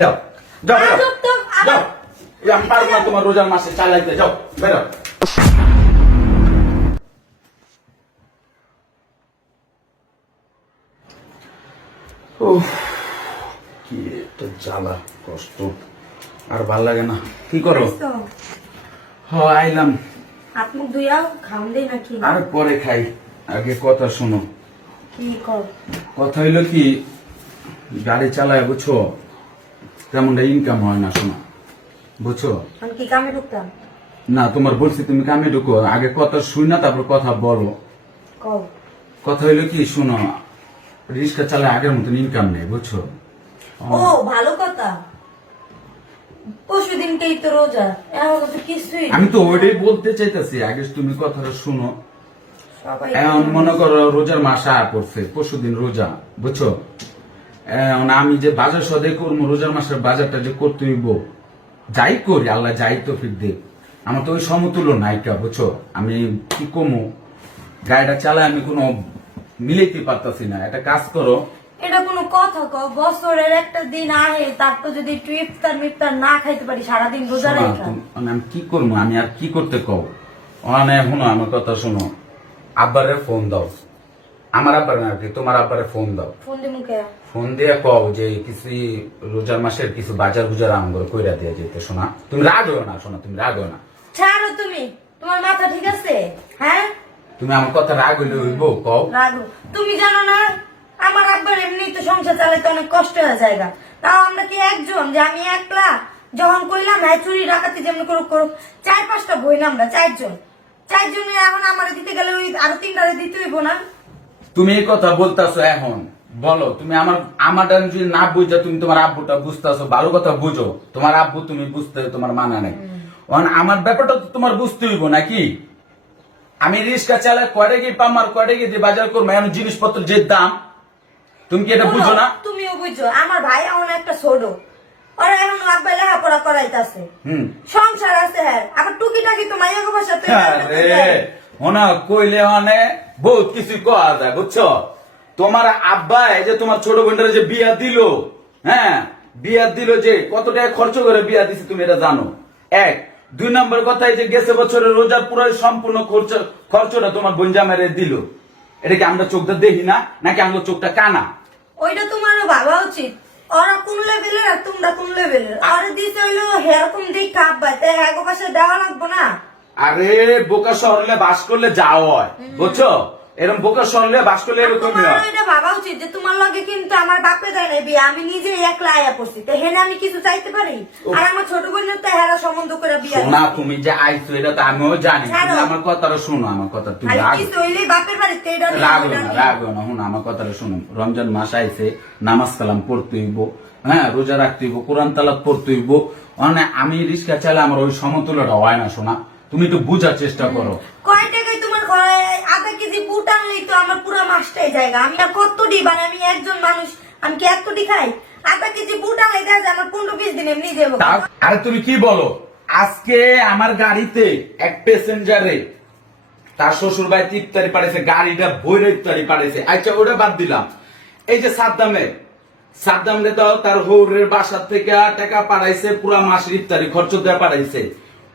যাও যাও যাও আমি পারবো না তোমার রোজার মাসে চালাইতে যাও বেরো কি একটা জ্বালা কষ্ট আর ভাল লাগে না কি করো আইলাম হাত মুখ ধুইয়াও খাওন দেই নাকি আর পরে খাই আগে কথা শোনো কি কর কথা হইলো কি গাড়ি চালায় বুঝছো তেমন ইনকাম হয় না শোনো বুঝছো আমি কি কামে ঢুকতাম না তোমার বলছি তুমি কামে ঢুকো আগে কথা শুই না তারপর কথা বলো কও কথা হইলো কি শোনো রিক্সা চালায় আগের মতন ইনকাম নেই বুঝছো ও ভালো কথা পরশু দিনকেই তো রোজা এখন তো কিছুই আমি তো ওইটাই বলতে চাইতেছি আগে তুমি কথাটা শুনো সবাই এখন মনে করো রোজার মাস আর পড়ছে পরশুদিন রোজা বুঝছো এখন আমি যে বাজার সদাই করবো রোজার মাসের বাজারটা যে করতে হইব যাই করি আল্লাহ যাই তো ফির দে আমার তো ওই সমতুল্য নায়িকা বুঝছো আমি কি কমু গাড়িটা চালায় আমি কোনো মিলাইতে পারতাছি না একটা কাজ করো এটা কোনো কথা কও বছরের একটা দিন আহে তারপর যদি একটু ইফতার মিফতার না খাইতে পারি সারাদিন রোজা শোনো, রাখা মানে আমি কি করবো আমি আর কি করতে কও মানে শোনো আমার কথা শোনো আব্বারে ফোন দাও আমার আব্বারে না আর কি তোমার আব্বারে ফোন দাও ফোন দি মুখে ফোন দিয়ে কও যে কিছু রোজার মাসের কিছু বাজার বুজার আমগর কইরা দিয়ে যেতে শোনা তুমি রাগ হও না শোনা তুমি রাগ হও না ছাড়ো তুমি তোমার মাথা ঠিক আছে হ্যাঁ তুমি আমার কথা রাগ হইলে হইব কও রাগো তুমি জানো না আমার আব্বার এমনি তো সংসার চালাতে অনেক কষ্ট হয়ে যায় গা। তাও আমরা কি একজন যে আমি একলা যখন কইলাম হ্যাঁ চুরি ডাকাতি যেমন করুক করুক 4-5টা বই না আমরা চারজনে এখন আমার দিতে গেলে ওই আরো 3টারে দিতে হইব না তুমি এই কথা বলতাছো এখন বলো তুমি আমারটা যদি না বুঝা তুমি তোমার আব্বুটা বুঝতেছো ভালো কথা বুঝো তোমার আব্বু তুমি বুঝতে তোমার মানা নাই আমার ব্যাপারটা তো তোমার বুঝতে হইব নাকি আমি রিক্সা চালাই কয়টা গিয়ে পামার কয়টা গিয়ে যে বাজার করবো এমন জিনিসপত্র যে দাম তুমি কি এটা বুঝো না তুমিও বুঝো আমার ভাই এখন একটা ছোট ওরা এখন আব্বা লেখাপড়া করাইতাছে সংসার আছে হ্যাঁ আবার টুকিটাকি তো মাইয়া গো বাসাতে হোনা কইলে মানে বহুত কিছু কয়া যায় বুঝছো তোমার আব্বা এই যে তোমার ছোট বোনটারে যে বিয়া দিল হ্যাঁ বিয়া দিল যে কত টাকা খরচ করে বিয়া দিছে তুমি এটা জানো 1 2 নম্বর কথা এই যে গেছে বছরের রোজার পুরো সম্পূর্ণ খরচটা তোমার বোন জামাইরে দিল এটা কি আমরা চোখটা দেখি না নাকি আমরা চোখটা কানা ওইটা তোমারও ভাবা উচিত ওরা কোন লেভেলের আর তোমরা কোন লেভেলের আর দিতে হইলো এরকম দিক কাব্বা তাই এগো পাশে দেওয়া লাগবো না আরে বোকা শহরে বাস করলে যাও হয় বুঝছো এরকম বোকা শহরে বাস করলে এরকম তোমার এটা ভাবা উচিত যে তোমার লগে কিন্তু আমার বাপে দেয় নাই বিয়ে আমি নিজে একলা আয়া পড়ছি তো হেনে আমি কিছু চাইতে পারি আর আমার ছোট বোনের তো হেরা সম্বন্ধ করে বিয়ে না তুমি যে আইছো এটা তো আমিও জানি তুমি আমার কথাটা শোনো আমার কথা তুমি কিছু হইলেই বাপের বাড়িতে এটা রাগো না শুনো আমার কথাটা শুনো রমজান মাস আইছে নামাজ কালাম পড়তে হইব হ্যাঁ রোজা রাখতে হইব কোরআন তালাত পড়তে হইব মানে আমি রিক্সা চালে আমার ওই সমতুল্যটা হয় না শোনা তুমি একটু বুঝার চেষ্টা করো কয় টাকায় তোমার ঘরে আধা কেজি বুট আনলেই তো আমার পুরো মাসটাই জায়গা আমি আর কতটি মানে আমি একজন মানুষ আমি কি এতটি খাই আধা কেজি বুট আনলে দেখা যায় আমার 15-20 দিন এমনি যাবো আরে তুমি কি বলো আজকে আমার গাড়িতে এক প্যাসেঞ্জারে তার শ্বশুর বাড়ি ইফতারি পাঠাইছে গাড়িটা বইরে ইফতারি পাঠাইছে আচ্ছা ওটা বাদ দিলাম এই যে সাদ্দামে তো তার হৌরের বাসার থেকে টাকা পাঠাইছে পুরা মাসের ইফতারি খরচ দেওয়া পাঠাইছে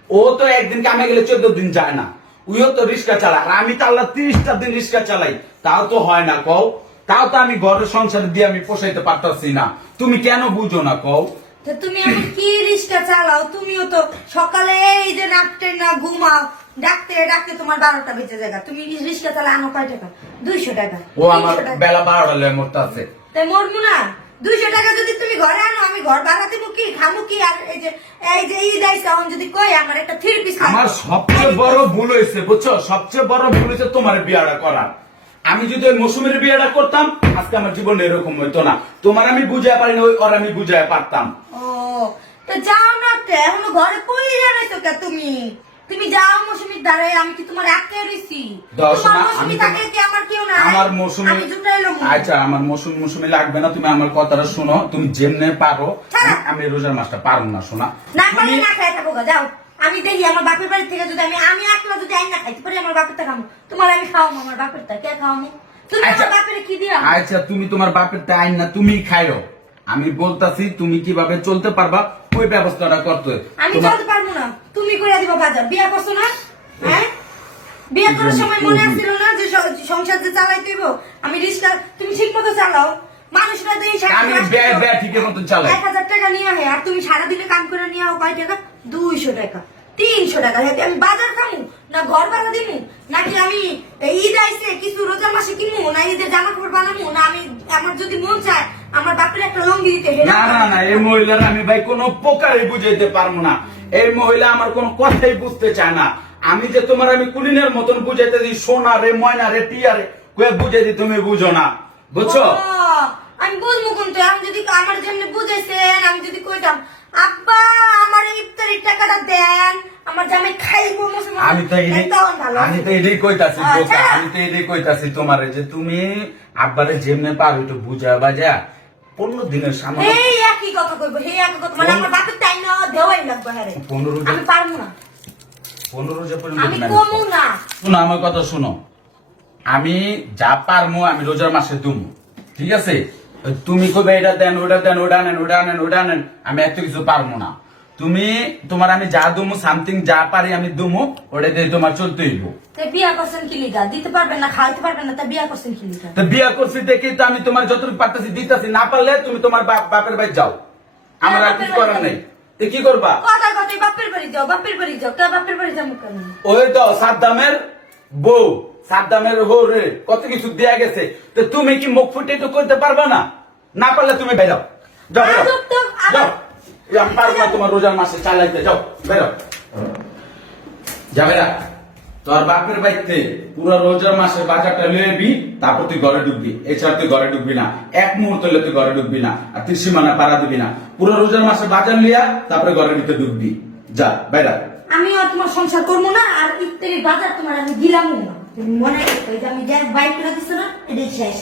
ও তো একদিন কামে গেলে 14 দিন যায় না ওইও তো রিক্সা চালায় আর আমি তো আল্লাহ 30টা দিন রিক্সা চালাই তাও তো হয় না কও তাও তো আমি ঘরের সংসার দিয়ে আমি পোষাইতে পারতাছি না তুমি কেন বুঝো না কও তুমি আমি কি রিক্সা চালাও তুমিও তো সকালে এই যে নাকতে না ঘুমাও ডাকতে তোমার 12টা বেজে যায় তুমি রিক্সা চালা আনো কয় টাকা 200 টাকা ও আমার বেলা 12টা লে মরতে আছে তাই মরবো না 200 টাকা যদি তুমি ঘরে আনো আমি ঘর ভাড়া দিব কি খামু কি আর এই যে ঈদ আইছে এখন যদি কই আমার একটা 3 পিস আমার সবচেয়ে বড় ভুল হয়েছে বুঝছো সবচেয়ে বড় ভুল হয়েছে তোমার বিয়াটা করা আমি যদি ওই মৌসুমের বিয়েটা করতাম আজকে আমার জীবন এরকম হইতো না তোমার আমি বুঝাই পারি না ওই ওর আমি বুঝাই পারতাম ও তো যাও না তো এখন ঘরে কই জানাইছো কে তুমি যাও মৌসুমীর দ্বারে আমি কি তোমার আটকে রইছি তোমার মৌসুমী থাকে কি আমার কেউ না আমার মৌসুমী আমি জুটাইলো আচ্ছা আমার মৌসুমী লাগবে না তুমি আমার কথাটা শোনো তুমি যেমনে পারো আমি রোজার মাসটা পারবো না শোনা না পারলে না খাই থাকো যাও আমি দেখি আমার বাপের বাড়ি থেকে যদি আমি একলা যদি আইনা খাইতে পারি আমার বাপেরটা খামো তোমার আমি খাওয়াবো আমার বাপেরটা কে খাওয়াবো তুমি আমার বাপের কি দিও আচ্ছা তুমি তোমার বাপেরটা আইন না তুমি খাইও আমি বলতাছি তুমি কিভাবে চলতে পারবা ওই ব্যবস্থাটা করতে হবে। আমি তোমার- চলতে পারবো না, তুমি করে দিবা বাজার। বিয়া করছো না? হ্যাঁ, বিয়া করার সময় মনে আসছিল না যে সংসার যে চালাইতে হইব? আমি রিস্কা তুমি ঠিক মতো চালাও, মানুষরা তো এই আমি ব্যয় ঠিকের মতো চালাই। 1000 টাকা নিয়ে আহে, আর তুমি সারাদিনে কাম করে নিয়ে আও কয় টাকা? 200 টাকা, 300 টাকা। হ্যাঁ, আমি বাজার খামু না ঘর ভাড়া দিমু, নাকি আমি ঈদ আইছে কিছু রোজার মাসে কিনবো, না ঈদের জামা কাপড় বানাবো, না আমি আমার যদি মন চায় আমার বাপের একটা লঙ্গি দিতে, না না না, এই মহিলার আমি ভাই কোনো প্রকারে বুঝাইতে পারবো না। এই মহিলা আমার কোনো কথাই বুঝতে চায় না। আমি যে তোমার আমি কুলিনের মতন বুঝাইতে দিই, সোনা রে ময়না রে টিয়া রে কয়ে বুঝাই দিই, তুমি বুঝো না, বুঝছো? আমি বুঝবো কিন্তু আমি যদি আমার জন্য বুঝাইছেন, আমি যদি কইতাম আব্বা আমার ইফতারির টাকাটা দেন, আমার জামাই খাইবো আমি তো এটাই কইতাছি বোকা, আমি তো এটাই কইতাছি তোমারে যে তুমি আব্বারে যেমনে পারো একটু বুঝা বাজা 15 দিনের সামনে এই একই কথা কইবো, এই একই কথা, মানে আমার বাপের টাইম না দেওয়াই লাগবে। হ্যাঁ, 15 আমি পারবো না, 15 রোজা পর্যন্ত আমি manage কমু করো। না। শোনো আমার কথা শোনো, আমি যা পারমু আমি রোজার মাসে দুমু, ঠিক আছে? তুমি কবে এটা দেন ওটা দেন ওটা আনেন ওটা আনেন ওটা আনেন, আমি এত কিছু পারবো না। তুমি তোমার আমি যা দুমু সামথিং যা পারি আমি দুমু, ওটা দিয়ে তোমার চলতে হইব। তা বিয়া করছেন কি লিগা? দিতে পারবেন না, খাওয়াইতে পারবেন না, তা বিয়া করছেন কি লিগা? তো বিয়া করছি দেখি তো আমি তোমার যতটুকু পারতেছি দিতেছি, না পারলে তুমি তোমার বাপের বাড়ি যাও, আমার আর কিছু করার নেই। তো কি করবা? কথা কথাই বাপের বাড়ি যাও, বাপের বাড়ি যাও, তা বাপের বাড়ি যাবো কেন? ওই তো সাদ্দামের বউ, সাদ্দামের হরে কত কিছু দেয়া গেছে, তো তুমি কি মুখ ফুটে তো করতে পারবা না? না পারলে তুমি বেরাও, যাও বেরাও, আজব তো, যাও। এই আমি পারবো না তোমার রোজার মাসে চালাইতে, যাও বেরাও, যাবে না। তোর বাপের বাড়িতে পুরো রোজার মাসে বাজারটা লয়ে বি, তারপর তুই ঘরে ঢুকবি, এছাড়া তুই ঘরে ঢুকবি না, এক মুহূর্ত হলে তুই ঘরে ঢুকবি না, আর তুই সীমানা পাড়া দিবি না। পুরো রোজার মাসে বাজার লিয়া তারপরে ঘরের ভিতরে ঢুকবি, যা বেরা। আমি আর তোমার সংসার করবো না, আর ইফতারির বাজার তোমার আমি দিলামও না। তুমি মনে রাখো, এই যে আমি যে বাইক করে দিচ্ছ না, এটাই শেষ।